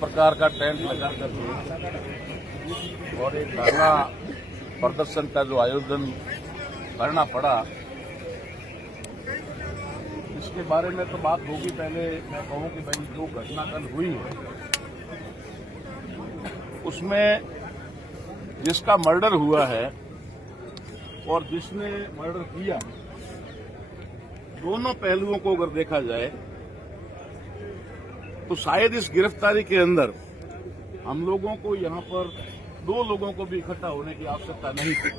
प्रकार का टेंट लगा करके और एक धरना प्रदर्शन का जो आयोजन करना पड़ा, इसके बारे में तो बात होगी। पहले मैं कहूं कि भाई जो घटना कल हुई है उसमें जिसका मर्डर हुआ है और जिसने मर्डर किया, दोनों पहलुओं को अगर देखा जाए तो शायद इस गिरफ्तारी के अंदर हम लोगों को यहां पर दो लोगों को भी इकट्ठा होने की आवश्यकता नहीं थी,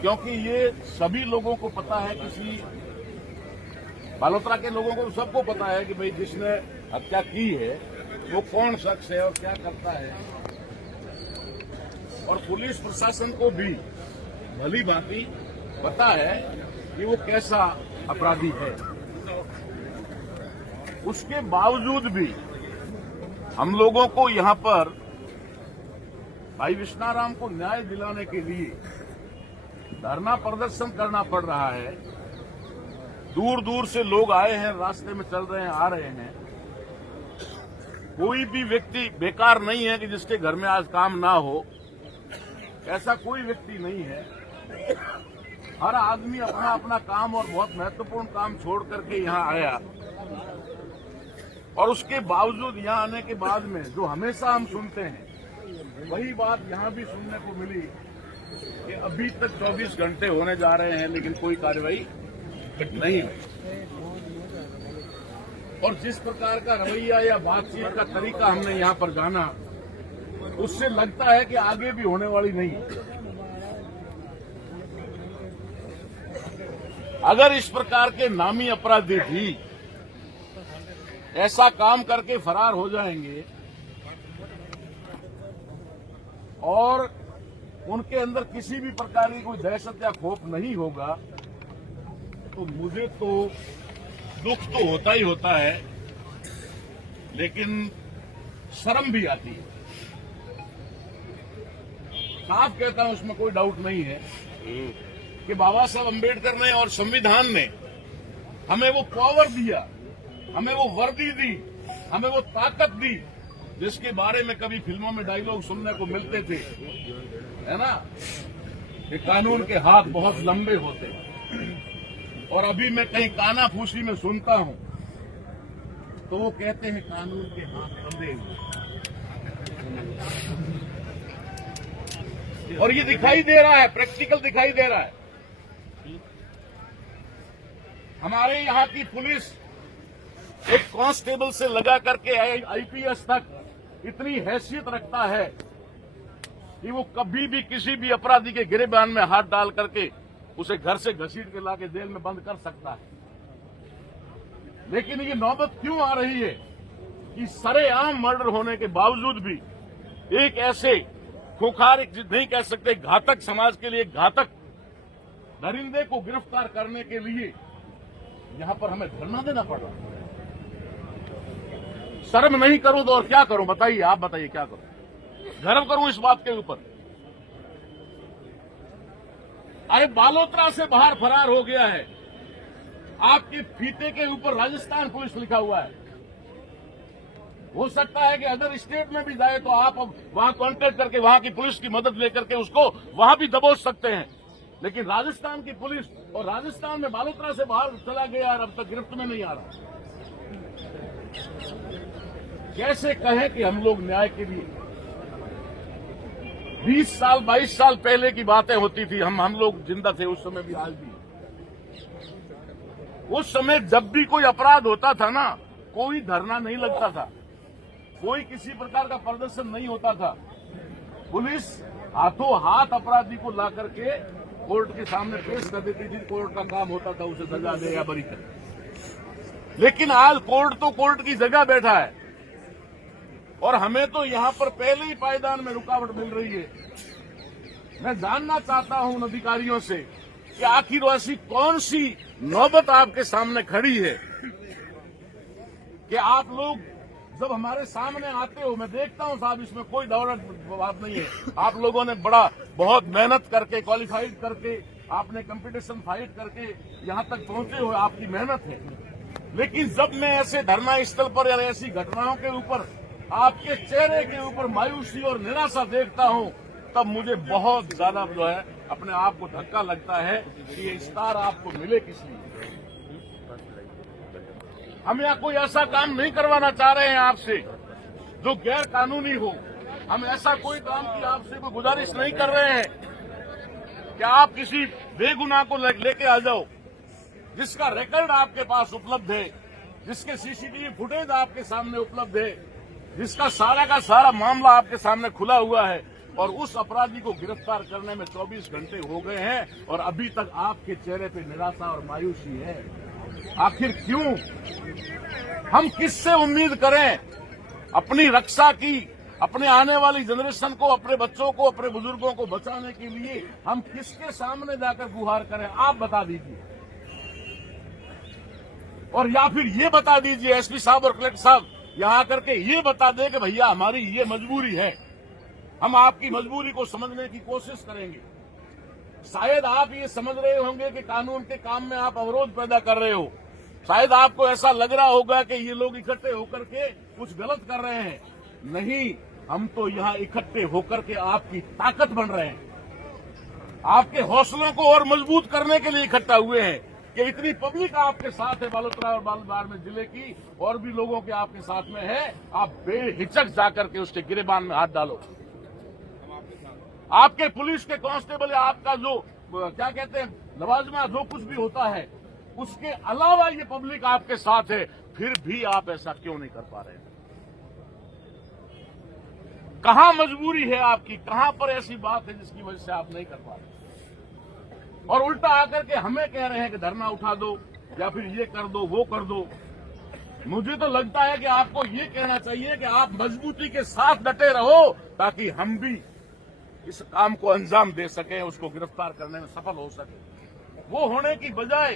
क्योंकि ये सभी लोगों को पता है, किसी बालोतरा के लोगों को सबको पता है कि भाई जिसने हत्या की है वो कौन शख्स है और क्या करता है। और पुलिस प्रशासन को भी भली भांति पता है कि वो कैसा अपराधी है। उसके बावजूद भी हम लोगों को यहां पर भाई विश्नाराम को न्याय दिलाने के लिए धरना प्रदर्शन करना पड़ रहा है। दूर दूर से लोग आए हैं, रास्ते में चल रहे हैं, आ रहे हैं। कोई भी व्यक्ति बेकार नहीं है कि जिसके घर में आज काम ना हो, ऐसा कोई व्यक्ति नहीं है। हर आदमी अपना अपना काम और बहुत महत्वपूर्ण काम छोड़ करके यहां आया, और उसके बावजूद यहां आने के बाद में जो हमेशा हम सुनते हैं वही बात यहां भी सुनने को मिली कि अभी तक 24 घंटे होने जा रहे हैं लेकिन कोई कार्रवाई नहीं हुई। और जिस प्रकार का रवैया या बातचीत का तरीका हमने यहां पर जाना, उससे लगता है कि आगे भी होने वाली नहीं है। अगर इस प्रकार के नामी अपराधी भी ऐसा काम करके फरार हो जाएंगे और उनके अंदर किसी भी प्रकार की कोई दहशत या खौफ नहीं होगा, तो मुझे तो दुख तो होता ही होता है, लेकिन शर्म भी आती है। साफ कहता हूं, उसमें कोई डाउट नहीं है कि बाबा साहब अम्बेडकर ने और संविधान ने हमें वो पावर दिया, हमें वो वर्दी दी, हमें वो ताकत दी जिसके बारे में कभी फिल्मों में डायलॉग सुनने को मिलते थे, है ना, कि कानून के हाथ बहुत लंबे होते हैं। और अभी मैं कहीं काना फूसी में सुनता हूं तो वो कहते हैं कानून के हाथ बंधे हुए। और ये दिखाई दे रहा है, प्रैक्टिकल दिखाई दे रहा है। हमारे यहाँ की पुलिस एक कांस्टेबल से लगा करके आईपीएस तक इतनी हैसियत रखता है कि वो कभी भी किसी भी अपराधी के गिरेबान में हाथ डाल करके उसे घर से घसीट के लाके जेल में बंद कर सकता है। लेकिन ये नौबत क्यों आ रही है कि सरेआम मर्डर होने के बावजूद भी एक ऐसे खुंखार, नहीं कह सकते घातक, समाज के लिए घातक दरिंदे को गिरफ्तार करने के लिए यहां पर हमें धरना देना पड़ रहा है। शर्म नहीं करूं तो और क्या करूं? बताइए, आप बताइए क्या करूं? गर्व करूं इस बात के ऊपर? अरे बालोतरा से बाहर फरार हो गया है, आपके फीते के ऊपर राजस्थान पुलिस लिखा हुआ है। हो सकता है कि अदर स्टेट में भी जाए तो आप अब वहां कांटेक्ट करके वहां की पुलिस की मदद लेकर के उसको वहां भी दबोच सकते हैं। लेकिन राजस्थान की पुलिस, और राजस्थान में बालोतरा से बाहर चला गया और अब तक गिरफ्त में नहीं आ रहा। कैसे कहें कि हम लोग न्याय के लिए 20 साल 22 साल पहले की बातें होती थी, हम लोग जिंदा थे उस समय भी, आज भी। उस समय जब भी कोई अपराध होता था ना, कोई धरना नहीं लगता था, कोई किसी प्रकार का प्रदर्शन नहीं होता था। पुलिस हाथों हाथ अपराधी को ला करके कोर्ट के सामने पेश कर देती थी। कोर्ट का काम होता था उसे सजा दे या बरी करे। लेकिन आज कोर्ट तो कोर्ट की जगह बैठा है और हमें तो यहां पर पहले ही पायदान में रुकावट मिल रही है। मैं जानना चाहता हूं उन अधिकारियों से कि आखिर ऐसी कौन सी नौबत आपके सामने खड़ी है कि आप लोग जब हमारे सामने आते हो, मैं देखता हूं साहब, इसमें कोई दौलत बात नहीं है। आप लोगों ने बहुत मेहनत करके, क्वालिफाइड करके, आपने कंपटीशन फाइट करके यहां तक पहुंचे हो, आपकी मेहनत है। लेकिन जब मैं ऐसे धरना स्थल पर या ऐसी घटनाओं के ऊपर आपके चेहरे के ऊपर मायूसी और निराशा देखता हूं, तब मुझे बहुत ज्यादा जो है अपने आप को धक्का लगता है कि ये स्टार आपको मिले किस लिए। हम यहाँ कोई ऐसा काम नहीं करवाना चाह रहे हैं आपसे जो गैर कानूनी हो। हम ऐसा कोई काम की आपसे कोई गुजारिश नहीं कर रहे हैं कि आप किसी बेगुनाह को लेके आ जाओ, जिसका रिकॉर्ड आपके पास उपलब्ध है, जिसके सीसीटीवी फुटेज आपके सामने उपलब्ध है, जिसका सारा का सारा मामला आपके सामने खुला हुआ है, और उस अपराधी को गिरफ्तार करने में 24 घंटे हो गए हैं और अभी तक आपके चेहरे पे निराशा और मायूसी है। आखिर क्यों? हम किससे उम्मीद करें अपनी रक्षा की? अपने आने वाली जनरेशन को, अपने बच्चों को, अपने बुजुर्गों को बचाने के लिए हम किसके सामने जाकर गुहार करें? आप बता दीजिए। और या फिर ये बता दीजिए एसपी साहब और कलेक्टर साहब यहां आकर के ये बता दें कि भैया हमारी ये मजबूरी है, हम आपकी मजबूरी को समझने की कोशिश करेंगे। शायद आप ये समझ रहे होंगे कि कानून के काम में आप अवरोध पैदा कर रहे हो। शायद आपको ऐसा लग रहा होगा कि ये लोग इकट्ठे होकर के कुछ गलत कर रहे हैं। नहीं, हम तो यहाँ इकट्ठे होकर के आपकी ताकत बन रहे हैं, आपके हौसलों को और मजबूत करने के लिए इकट्ठा हुए हैं कि इतनी पब्लिक आपके साथ है, बालोतरा और बाड़मेर जिले की और भी लोगों के आपके साथ में है। आप बेहिचक जाकर के उसके गिरेबान में हाथ डालो। आपके पुलिस के कांस्टेबल या आपका जो क्या कहते हैं लवाजमा जो कुछ भी होता है, उसके अलावा ये पब्लिक आपके साथ है, फिर भी आप ऐसा क्यों नहीं कर पा रहे? कहां मजबूरी है आपकी? कहां पर ऐसी बात है जिसकी वजह से आप नहीं कर पा रहे? और उल्टा आकर के हमें कह रहे हैं कि धरना उठा दो या फिर ये कर दो वो कर दो। मुझे तो लगता है कि आपको ये कहना चाहिए कि आप मजबूती के साथ डटे रहो ताकि हम भी इस काम को अंजाम दे सकें, उसको गिरफ्तार करने में सफल हो सके। वो होने की बजाय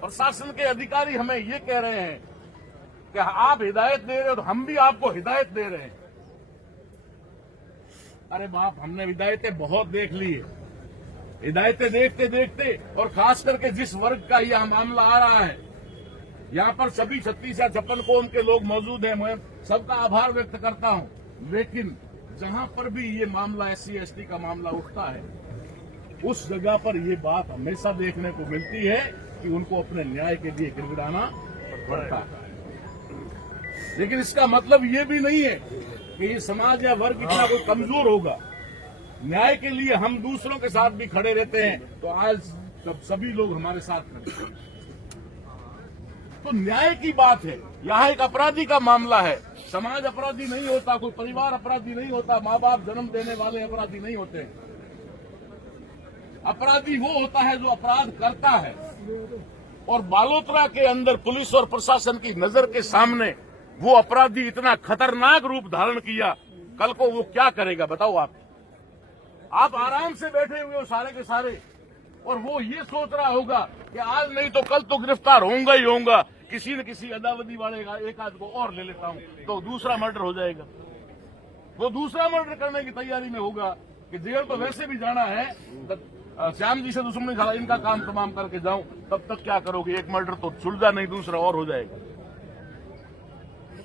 प्रशासन के अधिकारी हमें ये कह रहे हैं कि आप हिदायत दे रहे हो तो हम भी आपको हिदायत दे रहे हैं। अरे बाप, हमने हिदायतें बहुत देख ली है। हिदायतें देखते देखते और खास करके जिस वर्ग का यह मामला आ रहा है, यहाँ पर सभी 36 या 56 कौम के लोग मौजूद हैं, मैं सबका आभार व्यक्त करता हूँ। लेकिन जहाँ पर भी ये मामला SC ST का मामला उठता है, उस जगह पर ये बात हमेशा देखने को मिलती है कि उनको अपने न्याय के लिए गिड़गिड़ाना पड़ता है। लेकिन इसका मतलब ये भी नहीं है कि ये समाज या वर्ग इतना कोई कमजोर होगा। न्याय के लिए हम दूसरों के साथ भी खड़े रहते हैं, तो आज जब सभी लोग हमारे साथ खड़े हैं तो न्याय की बात है। यहाँ एक अपराधी का मामला है। समाज अपराधी नहीं होता, कोई परिवार अपराधी नहीं होता, माँ बाप जन्म देने वाले अपराधी नहीं होते। अपराधी वो होता है जो अपराध करता है। और बालोतरा के अंदर पुलिस और प्रशासन की नजर के सामने वो अपराधी इतना खतरनाक रूप धारण किया, कल को वो क्या करेगा बताओ आप आराम से बैठे हुए हो सारे के सारे, और वो ये सोच रहा होगा कि आज नहीं तो कल तो गिरफ्तार होऊंगा ही होऊंगा, किसी न किसी अदावती वाले एक आध को और ले लेता हूं तो दूसरा मर्डर हो जाएगा। वो दूसरा मर्डर करने की तैयारी में होगा कि जेल तो वैसे भी जाना है, श्याम जी से दुश्मनी झाला, इनका काम तमाम करके जाऊं, तब तक क्या करोगे? एक मर्डर तो सुलझा नहीं, दूसरा और हो जाएगा।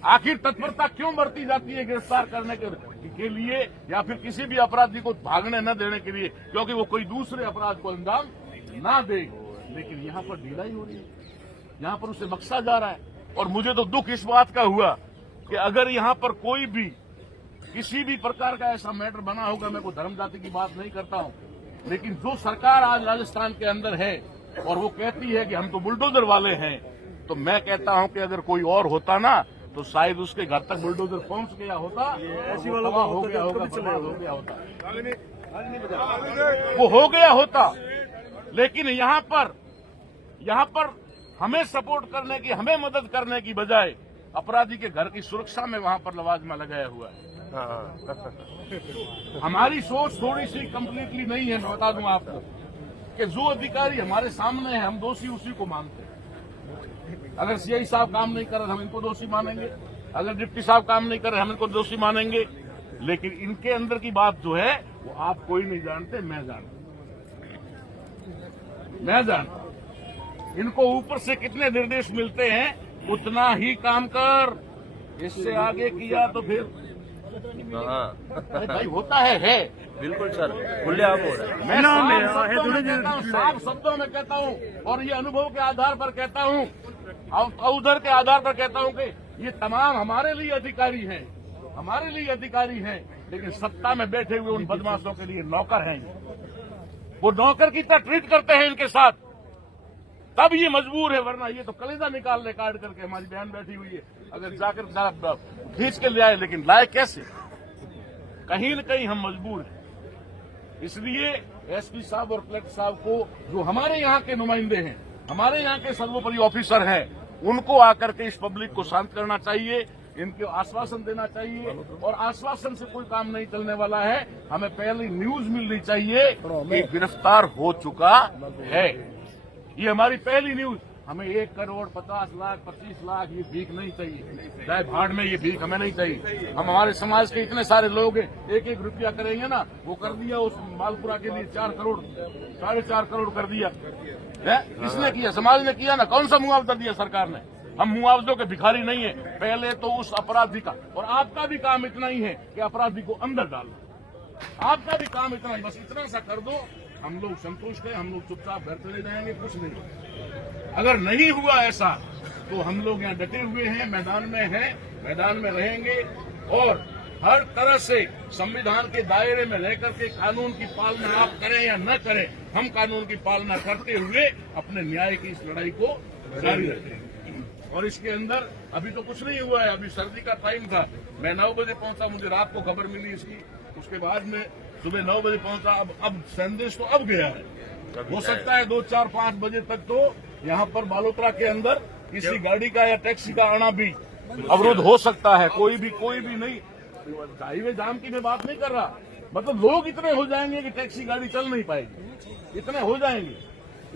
आखिर तत्परता क्यों बढ़ती जाती है गिरफ्तार करने के लिए या फिर किसी भी अपराधी को भागने न देने के लिए? क्योंकि वो कोई दूसरे अपराध को अंजाम ना दे। लेकिन यहाँ पर ढिलाई हो रही है, यहाँ पर उसे बख्शा जा रहा है। और मुझे तो दुख इस बात का हुआ कि अगर यहाँ पर कोई भी किसी भी प्रकार का ऐसा मैटर बना होगा, मैं कोई धर्म जाति की बात नहीं करता हूँ, लेकिन जो सरकार आज राजस्थान के अंदर है और वो कहती है कि हम तो बुलडोजर वाले हैं, तो मैं कहता हूँ कि अगर कोई और होता ना तो शायद उसके घर तक बुलडोजर पहुंच गया होता, ऐसी वाला हो गया होगा, वो हो गया होता। लेकिन यहाँ पर हमें सपोर्ट करने की, हमें मदद करने की बजाय अपराधी के घर की सुरक्षा में वहां पर लवाजमा लगाया हुआ है। हमारी सोच थोड़ी सी कंप्लीटली नहीं है। मैं बता दूं आपको कि जो अधिकारी हमारे सामने है, हम दोषी उसी को मानते हैं। अगर CI साहब काम नहीं कर रहे हम इनको दोषी मानेंगे, अगर डिप्टी साहब काम नहीं कर रहे हम इनको दोषी मानेंगे। लेकिन इनके अंदर की बात जो है वो आप कोई नहीं जानते, मैं जानता। इनको ऊपर से कितने निर्देश मिलते हैं उतना ही काम कर, इससे आगे किया तो फिर भाई होता है। बिल्कुल सर, खुलेआम हो रहा है। मैं साफ शब्दों में कहता हूँ और ये अनुभव के आधार पर कहता हूँ और उधर के आधार पर कहता हूँ कि ये तमाम हमारे लिए अधिकारी हैं, हमारे लिए अधिकारी हैं, लेकिन सत्ता में बैठे हुए उन बदमाशों के लिए नौकर हैं। वो नौकर की तरह ट्रीट करते हैं इनके साथ, तब ये मजबूर है, वरना ये तो कलेजा निकाल ले काट करके। हमारी बहन बैठी हुई है, अगर जाकर जरा खींच के ले आए, लेकिन लाए कैसे? कहीं न कहीं हम मजबूर हैं। इसलिए एसपी साहब और कलेक्टर साहब को, जो हमारे यहाँ के नुमाइंदे हैं, हमारे यहाँ के सर्वोपरि ऑफिसर हैं, उनको आकर के इस पब्लिक को शांत करना चाहिए, इनको आश्वासन देना चाहिए। और आश्वासन से कोई काम नहीं चलने वाला है। हमें पहली न्यूज मिलनी चाहिए कि गिरफ्तार हो चुका है। ये हमारी पहली न्यूज। हमें 1 करोड़ 50 लाख 25 लाख ये भीख नहीं चाहिए, चाहे भाड़ में ये भीख हमें नहीं चाहिए। हम हमारे समाज के इतने सारे लोग हैं, 1-1 रुपया करेंगे ना, वो कर दिया उस मालपुरा के लिए 4 करोड़ 4.5 करोड़ कर दिया है। किसने किया? समाज ने किया ना। कौन सा मुआवजा दिया सरकार ने? हम मुआवजों के भिखारी नहीं है। पहले तो उस अपराधी का, और आपका भी काम इतना ही है कि अपराधी को अंदर डालना। आपका भी काम इतना ही, बस इतना सा कर दो, हम लोग संतुष्ट हैं, हम लोग चुपचाप घर चले जाएंगे, कुछ नहीं। अगर नहीं हुआ ऐसा तो हम लोग यहाँ डटे हुए हैं, मैदान में हैं, मैदान में रहेंगे और हर तरह से संविधान के दायरे में रह करके कानून की पालना आप करें या न करें, हम कानून की पालना करते हुए अपने न्याय की इस लड़ाई को जारी रखेंगे। और इसके अंदर अभी तो कुछ नहीं हुआ है, अभी सर्दी का टाइम था, मैं 9 बजे पहुंचा, मुझे रात को खबर मिली इसकी, उसके बाद में सुबह 9 बजे पहुंचा। अब संदेश तो अब गया है, हो सकता है 2, 4, 5 बजे तक तो यहाँ पर बालोतरा के अंदर किसी गाड़ी का या टैक्सी का आना भी अवरुद्ध हो सकता है। कोई भी नहीं, हाईवे जाम की मैं बात नहीं कर रहा, मतलब लोग इतने हो जाएंगे कि टैक्सी गाड़ी चल नहीं पाएगी, इतने हो जाएंगे।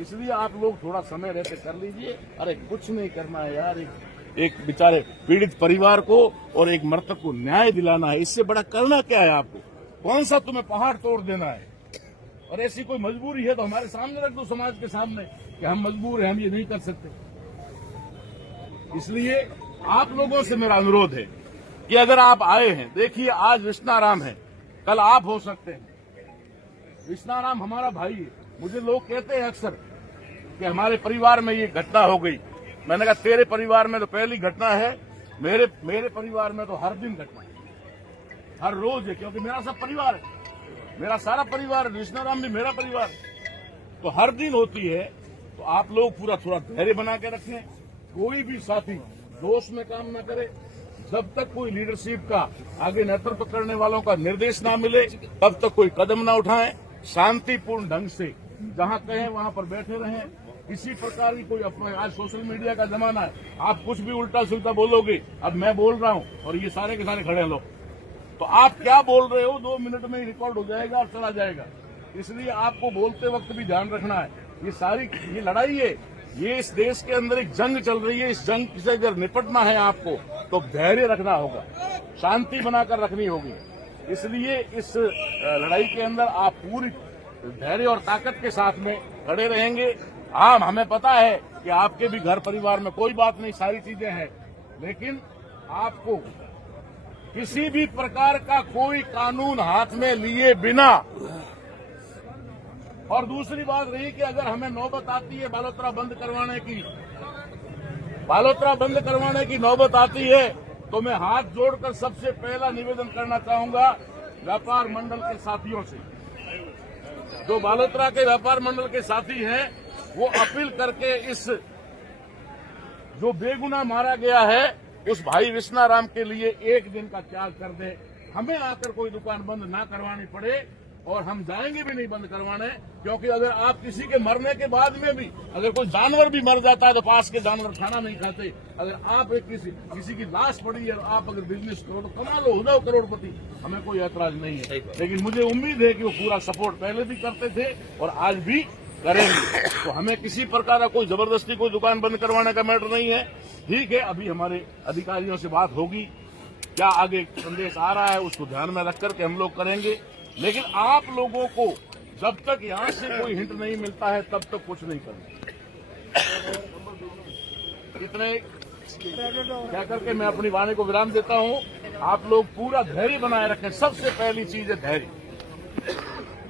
इसलिए आप लोग थोड़ा समय रहते कर लीजिए। अरे कुछ नहीं करना है यार, एक बेचारे पीड़ित परिवार को और एक मृतक को न्याय दिलाना है, इससे बड़ा करना क्या है आपको? कौन सा तुम्हें पहाड़ तोड़ देना है? और ऐसी कोई मजबूरी है तो हमारे सामने रख दो, समाज के सामने, कि हम मजबूर हैं, हम ये नहीं कर सकते। इसलिए आप लोगों से मेरा अनुरोध है कि अगर आप आए हैं, देखिए आज विष्णाराम है, कल आप हो सकते हैं। विष्णाराम हमारा भाई है। मुझे लोग कहते हैं अक्सर कि हमारे परिवार में ये घटना हो गई। मैंने कहा तेरे परिवार में तो पहली घटना है, मेरे परिवार में तो हर दिन घटना है, हर रोज है, क्योंकि मेरा सब परिवार है, मेरा सारा परिवार है, विष्णाराम भी मेरा परिवार, तो हर दिन होती है। तो आप लोग पूरा थोड़ा धैर्य बना के रखें, कोई भी साथी दोष में काम न करे। जब तक कोई लीडरशिप का, आगे नेतृत्व करने वालों का निर्देश ना मिले, तब तक कोई कदम न उठाएं। शांतिपूर्ण ढंग से जहां कहें वहां पर बैठे रहें। किसी प्रकार की कोई अफवाह, आज सोशल मीडिया का जमाना है, आप कुछ भी उल्टा सुल्टा बोलोगे। अब मैं बोल रहा हूं और ये सारे के सारे खड़े हैं लोग, तो आप क्या बोल रहे हो 2 मिनट में रिकॉर्ड हो जाएगा और चला जाएगा। इसलिए आपको बोलते वक्त भी ध्यान रखना है। ये लड़ाई है, ये इस देश के अंदर एक जंग चल रही है। इस जंग से अगर निपटना है आपको तो धैर्य रखना होगा, शांति बनाकर रखनी होगी। इसलिए इस लड़ाई के अंदर आप पूरी धैर्य और ताकत के साथ में खड़े रहेंगे। हमें पता है कि आपके भी घर परिवार में कोई बात नहीं, सारी चीजें हैं, लेकिन आपको किसी भी प्रकार का कोई कानून हाथ में लिए बिना, और दूसरी बात रही कि अगर हमें नौबत आती है बालोतरा बंद करवाने की नौबत आती है, तो मैं हाथ जोड़कर सबसे पहला निवेदन करना चाहूंगा व्यापार मंडल के साथियों से। जो बालोतरा के व्यापार मंडल के साथी हैं, वो अपील करके इस जो बेगुनाह मारा गया है उस भाई विष्णाराम के लिए 1 दिन का त्याग कर दे। हमें आकर कोई दुकान बंद ना करवानी पड़े, और हम जाएंगे भी नहीं बंद करवाने। क्योंकि अगर आप किसी के मरने के बाद में भी, अगर कोई जानवर भी मर जाता है तो पास के जानवर खाना नहीं खाते। अगर आप किसी की लाश पड़ी है, आप अगर बिजनेस करो तो कमा लो, हो जाओ करोड़पति, हमें कोई ऐतराज नहीं है। लेकिन मुझे उम्मीद है कि वो पूरा सपोर्ट पहले भी करते थे और आज भी करेंगे। तो हमें किसी प्रकार का कोई जबरदस्ती कोई दुकान बंद करवाने का मैटर नहीं है। ठीक है, अभी हमारे अधिकारियों से बात होगी, क्या आगे संदेश आ रहा है उसको ध्यान में रख करके हम लोग करेंगे। लेकिन आप लोगों को जब तक यहां से कोई हिंट नहीं मिलता है तब तक कुछ नहीं करना। क्या करके मैं अपनी वाणी को विराम देता हूं। आप लोग पूरा धैर्य बनाए रखें। सबसे पहली चीज है धैर्य।